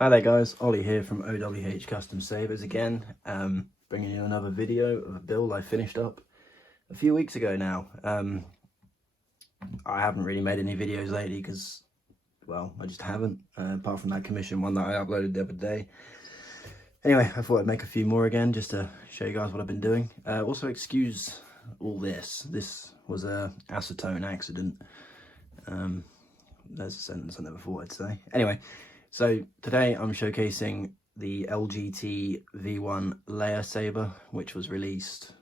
Hi there guys, Ollie here from OWH Custom Sabers again, bringing you another video of a build I finished up a few weeks ago now. I haven't really made any videos lately because, well, I just haven't, apart from that commission one that I uploaded the other day. Anyway, I thought I'd make a few more again just to show you guys what I've been doing. Also excuse all this was a acetone accident. There's a sentence I never thought I'd say. Anyway. So today I'm showcasing the LGT V1 Leia saber, which was released,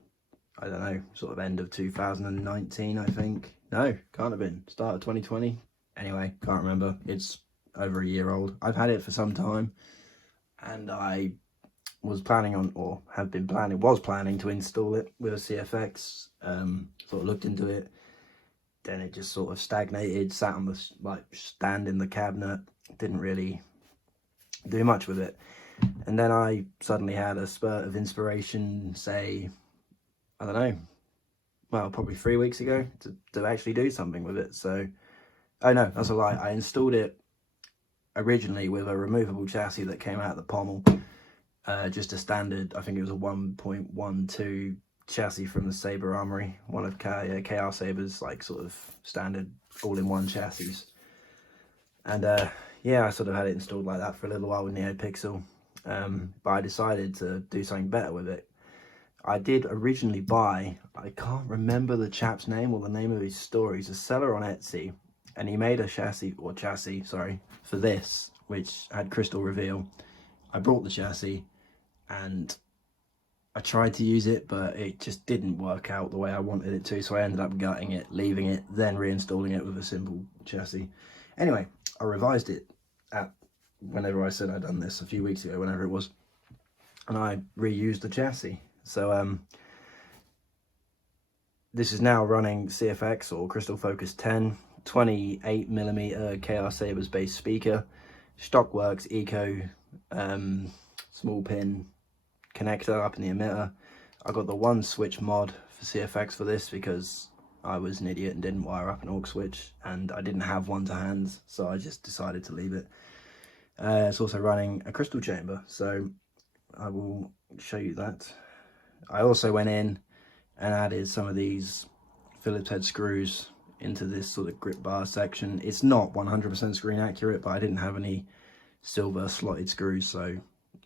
I don't know, sort of end of 2019, I think. No, can't have been. Start of 2020. Anyway, can't remember. It's over a year old. I've had it for some time, and I was planning on, or was planning to install it with a CFX. Sort of looked into it. Then it just sort of stagnated, sat on the stand in the cabinet. Didn't really do much with it, and then I suddenly had a spurt of inspiration, say, I don't know, well, probably 3 weeks ago, to actually do something with it. So, oh no, that's a lie. I installed it originally with a removable chassis that came out of the pommel, just a standard, I think it was a 1.12 chassis from the Saber Armory, one of KR Saber's like sort of standard all-in-one chassis. And yeah, I sort of had it installed like that for a little while with NPXL, but I decided to do something better with it. I did originally buy, I can't remember the chap's name or the name of his store. He's a seller on Etsy, and he made a chassis for this, which had crystal reveal. I brought the chassis and I tried to use it, but it just didn't work out the way I wanted it to, so I ended up gutting it, leaving it, then reinstalling it with a simple chassis. Anyway, I revised it at whenever I said I'd done this a few weeks ago, whenever it was, and I reused the chassis. So this is now running CFX or Crystal Focus 10, 28mm KR Sabers based speaker, Stockworks Eco small pin connector up in the emitter. I got the one switch mod for CFX for this because I was an idiot and didn't wire up an aux switch, and I didn't have one to hand, so I just decided to leave it. It's also running a crystal chamber, so I will show you that. I also went in and added some of these Phillips head screws into this sort of grip bar section. It's not 100% screen accurate, but I didn't have any silver slotted screws, so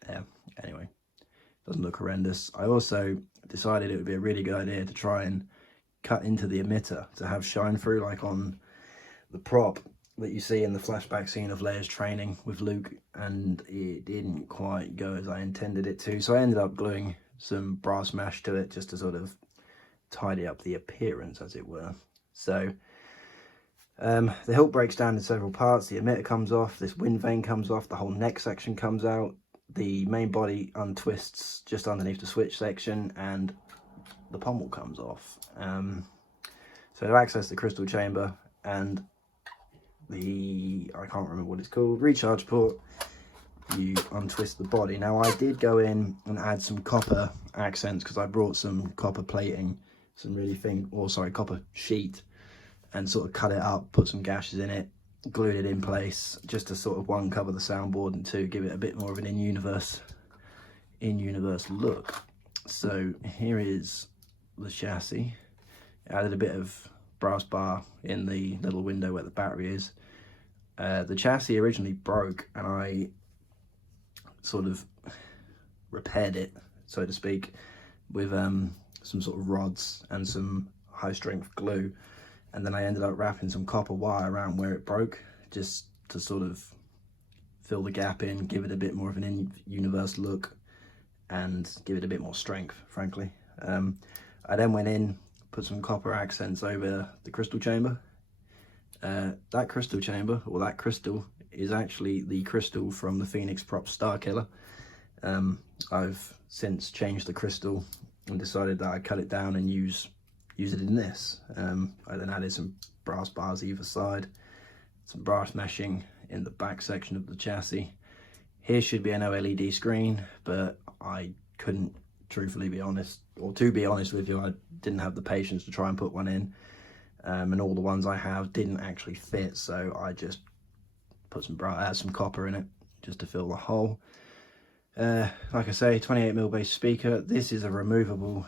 yeah, anyway, doesn't look horrendous. I also decided it would be a really good idea to try and cut into the emitter to have shine through, like on the prop that you see in the flashback scene of Leia's training with Luke, and it didn't quite go as I intended it to, so I ended up gluing some brass mesh to it just to sort of tidy up the appearance, as it were. So the hilt breaks down in several parts. The emitter comes off, this wind vane comes off, the whole neck section comes out, the main body untwists just underneath the switch section, and the pommel comes off. So to access the crystal chamber and the, I can't remember what it's called, recharge port, you untwist the body. Now I did go in and add some copper accents because I brought some copper plating, some really thin, or sorry, copper sheet, and sort of cut it up, put some gashes in it, glued it in place, just to sort of, one, cover the soundboard, and two, give it a bit more of an in-universe look. So here is the chassis. Added a bit of brass bar in the little window where the battery is. The chassis originally broke, and I sort of repaired it, so to speak, with some sort of rods and some high strength glue, and then I ended up wrapping some copper wire around where it broke, just to sort of fill the gap in, give it a bit more of an in-universe look, and give it a bit more strength, frankly. I then went in, put some copper accents over the crystal chamber. That crystal chamber, or that crystal, is actually the crystal from the Phoenix prop Starkiller. I've since changed the crystal and decided that I'd cut it down and use it in this. I then added some brass bars either side, some brass meshing in the back section of the chassis. Here should be an OLED screen, but I couldn't truthfully be honest, or to be honest with you, I didn't have the patience to try and put one in, and all the ones I have didn't actually fit, so I just put some copper in it just to fill the hole. Like I say, 28mm base speaker. This is a removable,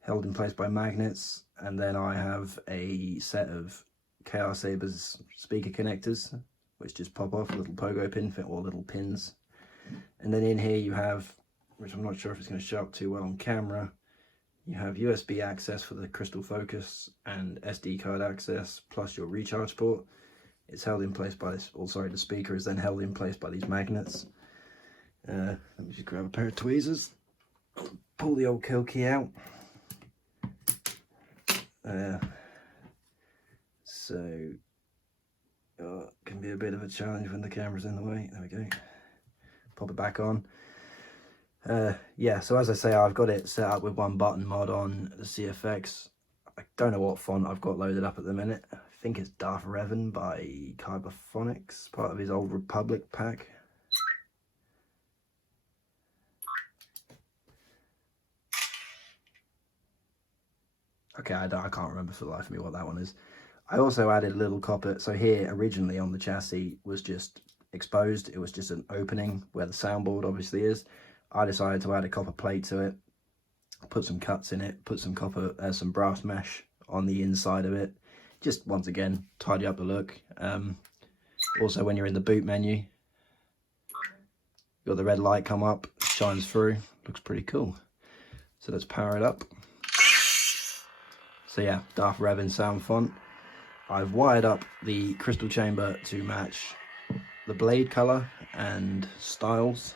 held in place by magnets, and then I have a set of KR Sabers speaker connectors, which just pop off, a little pogo pin fit, or little pins. And then in here you have, which I'm not sure if it's going to show up too well on camera, you have USB access for the crystal focus and SD card access, plus your recharge port. It's held in place by this, or sorry, the speaker is then held in place by these magnets. Let me just grab a pair of tweezers, pull the old kill key out. It can be a bit of a challenge when the camera's in the way. There we go. Pop it back on. Yeah, so as I say, I've got it set up with one button mod on the CFX. I don't know what font I've got loaded up at the minute. I think it's Darth Revan by Kyberphonics, part of his Old Republic pack. Okay, I can't remember for the life of me what that one is. I also added a little copper. So here, originally on the chassis, was just exposed. It was just an opening where the soundboard obviously is. I decided to add a copper plate to it, put some cuts in it, put some copper, some brass mesh on the inside of it. Just once again, tidy up the look. Also, when you're in the boot menu, you've got the red light come up, shines through, looks pretty cool. So let's power it up. So yeah, Darth Revan sound font. I've wired up the crystal chamber to match the blade color and styles.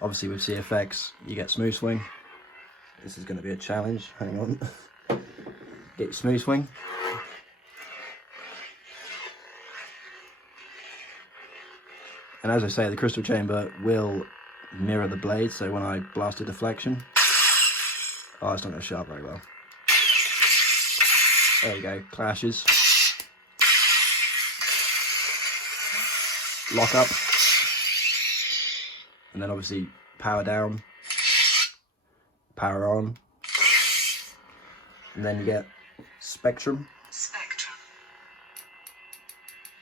Obviously with CFX, you get smooth swing. This is going to be a challenge. Hang on. Get your smooth swing. And as I say, the crystal chamber will mirror the blade. So when I blast a deflection, oh, it's not going to show up very well. There you go, clashes. Lock up. And then obviously power down, power on. And then you get spectrum.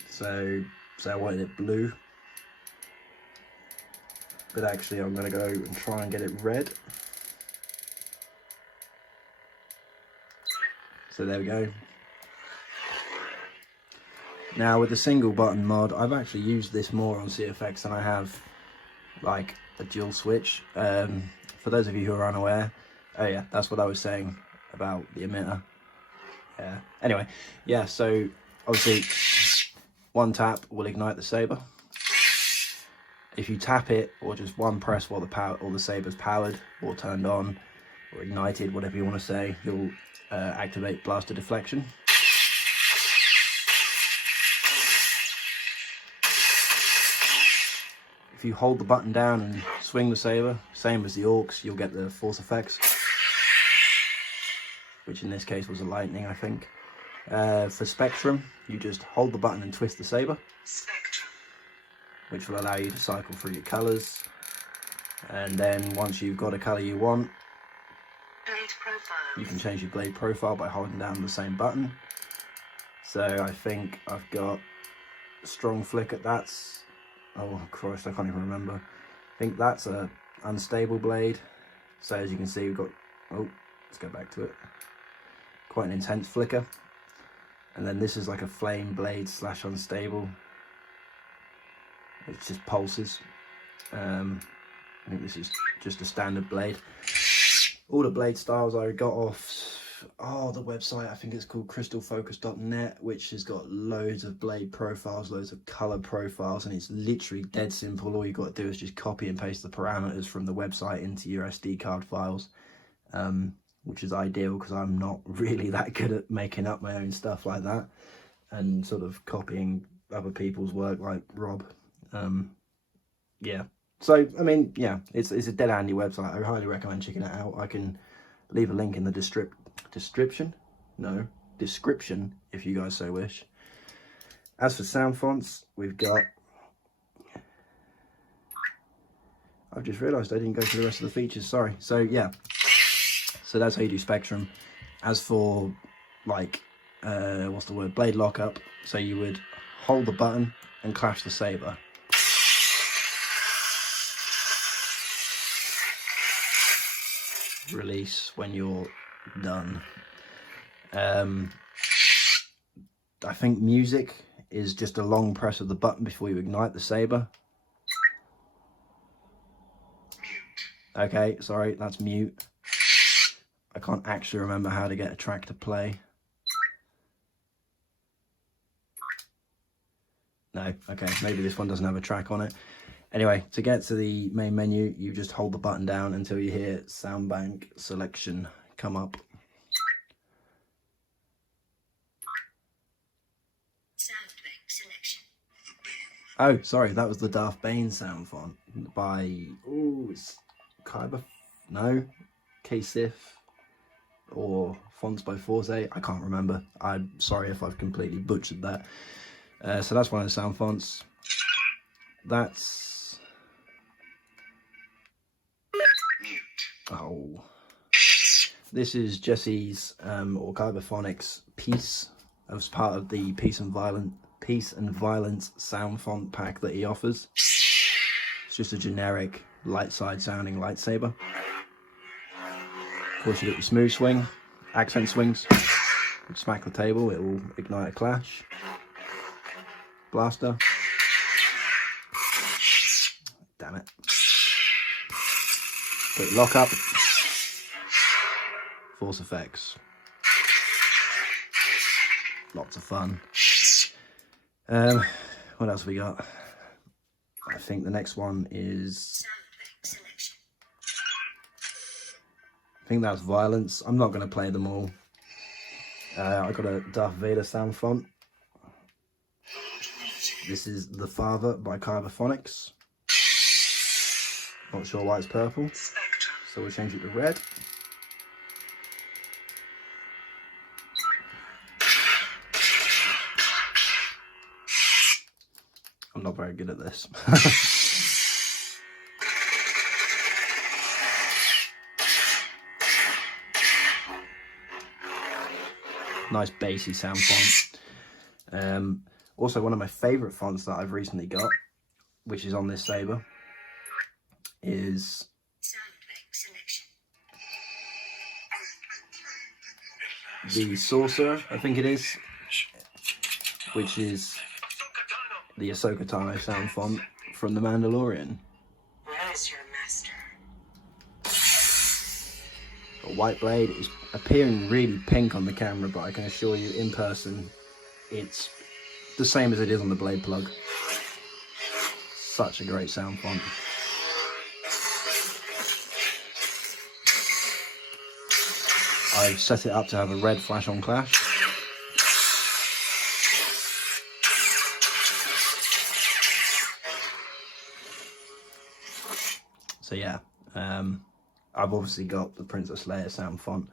So I wanted it blue. But actually I'm going to go and try and get it red. So there we go. Now with the single button mod, I've actually used this more on CFX than I have like a dual switch. For those of you who are unaware, oh yeah, that's what I was saying about the emitter. Yeah. Anyway, yeah, so obviously one tap will ignite the saber. If you tap it or just one press while the saber's powered or turned on or ignited, whatever you want to say, you'll activate blaster deflection. If you hold the button down and swing the saber, same as the AUX, you'll get the force effects, which in this case was a lightning, I think. For spectrum, you just hold the button and twist the saber, which will allow you to cycle through your colours. And then once you've got a colour you want, you can change your blade profile by holding down the same button. So I think I've got a strong flicker. That's, oh Christ, I can't even remember. I think that's a unstable blade. So as you can see, we've got, oh, let's go back to it. Quite an intense flicker. And then this is like a flame blade / unstable. It just pulses. I think this is just a standard blade. All the blade styles I got off, the website, I think it's called crystalfocus.net, which has got loads of blade profiles, loads of color profiles, and it's literally dead simple. All you got to do is just copy and paste the parameters from the website into your SD card files, which is ideal because I'm not really that good at making up my own stuff like that and sort of copying other people's work like Rob. Yeah. So, I mean, yeah, it's a dead handy website. I highly recommend checking it out. I can leave a link in the description if you guys so wish. As for sound fonts, we've got, I've just realised I didn't go through the rest of the features, sorry. So yeah, so that's how you do spectrum. As for like, what's the word, blade lockup, so you would hold the button and clash the saber. release when you're done. I think music is just a long press of the button before you ignite the saber. Okay, sorry, that's mute. I can't actually remember how to get a track to play. No, okay, maybe this one doesn't have a track on it. Anyway, to get to the main menu, you just hold the button down until you hear sound bank selection come up. Sound bank selection. Oh, sorry, that was the Darth Bane sound font by, oh, it's Kyber, no, KSIF, or fonts by Forze, I can't remember. I'm sorry if I've completely butchered that. So that's one of the sound fonts. That's, oh, this is Jesse's or Kyberphonics piece as part of the Peace and Violence sound font pack that he offers. It's just a generic light side sounding lightsaber. Of course, you get your smooth swing, accent swings. You smack the table, it will ignite a clash. Blaster. Damn it. Quick lock up. Force effects. Lots of fun. What else we got? I think the next one is, I think that's Violence. I'm not going to play them all. I got a Darth Vader sound font. This is The Father by Kyberphonics. Not sure why it's purple, so we'll change it to red. I'm not very good at this. Nice bassy sound font. Also, one of my favourite fonts that I've recently got, which is on this saber, is the Sorcerer, I think it is, which is the Ahsoka Tano sound font from The Mandalorian. Where is your master? A white blade is appearing really pink on the camera, but I can assure you in person it's the same as it is on the blade plug. Such a great sound font. I've set it up to have a red flash on clash. So yeah, I've obviously got the Princess Leia sound font.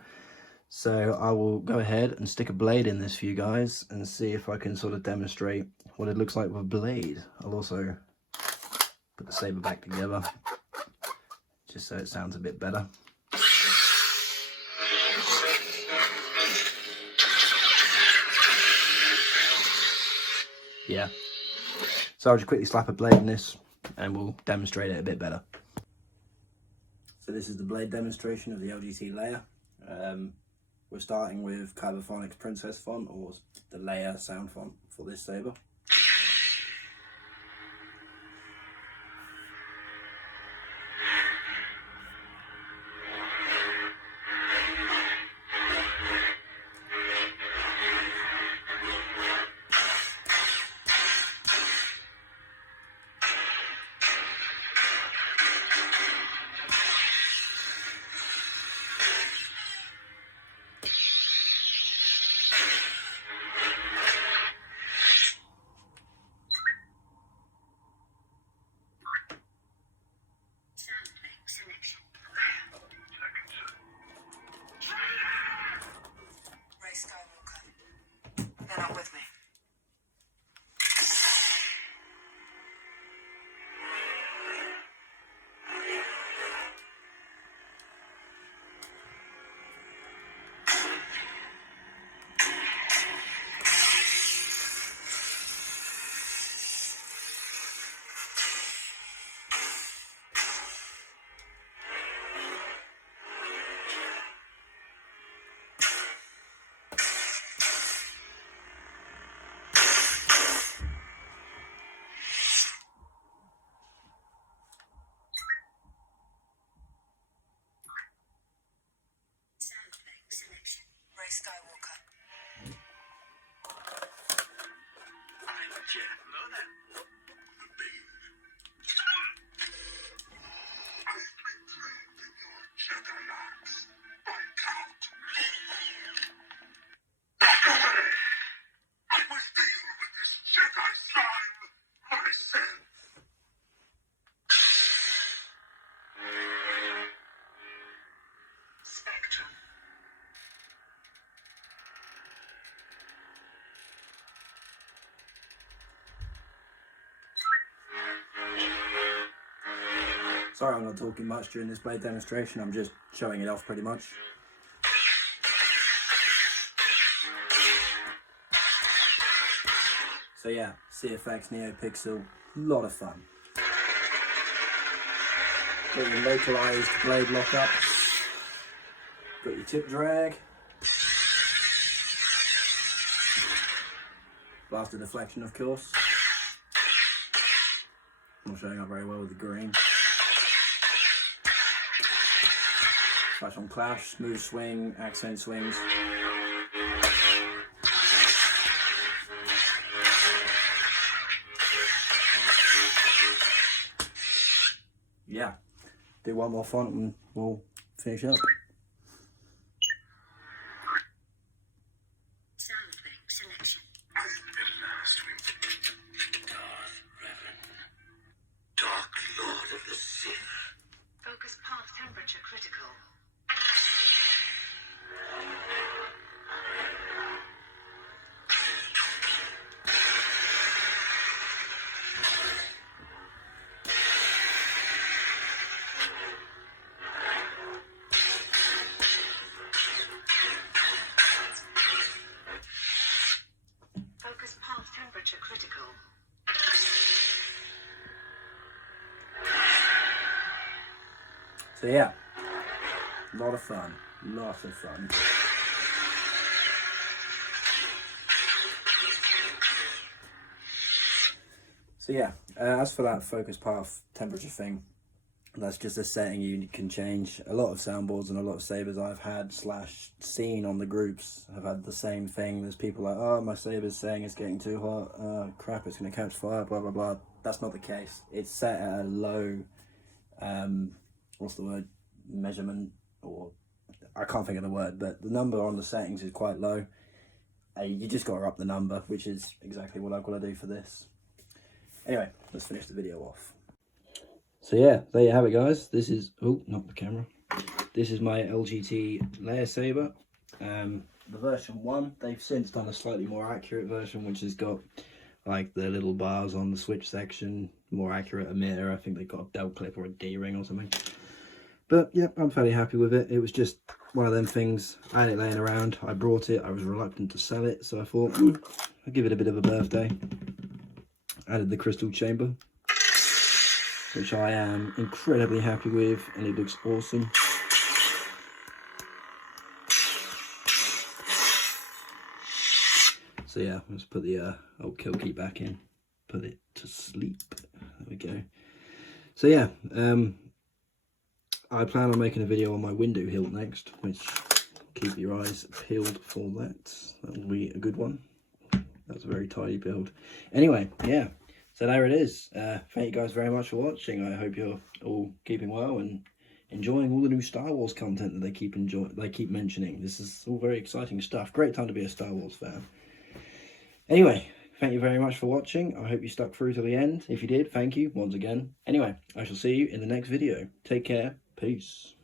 So I will go ahead and stick a blade in this for you guys and see if I can sort of demonstrate what it looks like with a blade. I'll also put the saber back together just so it sounds a bit better. Yeah, so I'll just quickly slap a blade in this and we'll demonstrate it a bit better. So this is the blade demonstration of the LGT Leia. We're starting with Kyberphonics Princess font, or the Leia sound font for this saber. They're not with me. Hello there. Spectrum. Sorry I'm not talking much during this blade demonstration, I'm just showing it off pretty much. So yeah, CFX NeoPixel, lot of fun. Got your localized blade lockup, got your tip drag, blaster deflection of course, not showing up very well with the green. Flash on clash, smooth swing, accent swings. Yeah, do one more font and we'll finish up. Sound effect selection. At last we Darth Revan, Dark Lord of the Sith. Focus path temperature critical. Focus path temperature critical. So yeah, a lot of fun, lots of fun. So yeah, as for that focus path temperature thing, that's just a setting you can change. A lot of soundboards and a lot of sabers I've had / seen on the groups have had the same thing. There's people like, oh, my saber's saying it's getting too hot, crap, it's going to catch fire, blah blah blah. That's not the case. It's set at a low, what's the word, measurement, or I can't think of the word, but the number on the settings is quite low. You just got to up the number, which is exactly what I've got to do for this. Anyway, let's finish the video off. So yeah, there you have it guys. This is, oh, not the camera. This is my LGT Leia saber. The version 1, they've since done a slightly more accurate version, which has got like the little bars on the switch section, more accurate emitter. I think they've got a belt clip or a D-ring or something. But yeah, I'm fairly happy with it. It was just one of them things. I had it laying around. I brought it. I was reluctant to sell it, so I thought, I'll give it a bit of a birthday. Added the crystal chamber, which I am incredibly happy with, and it looks awesome. So yeah, let's put the old kill key back in, put it to sleep. There we go. So yeah, I plan on making a video on my window hilt next, which keep your eyes peeled for that. That will be a good one. That's a very tidy build. Anyway, yeah, so there it is. Thank you guys very much for watching. I hope you're all keeping well and enjoying all the new Star Wars content that they keep mentioning. This is all very exciting stuff. Great time to be a Star Wars fan. Anyway, thank you very much for watching. I hope you stuck through to the end. If you did, thank you once again. Anyway, I shall see you in the next video. Take care. Peace.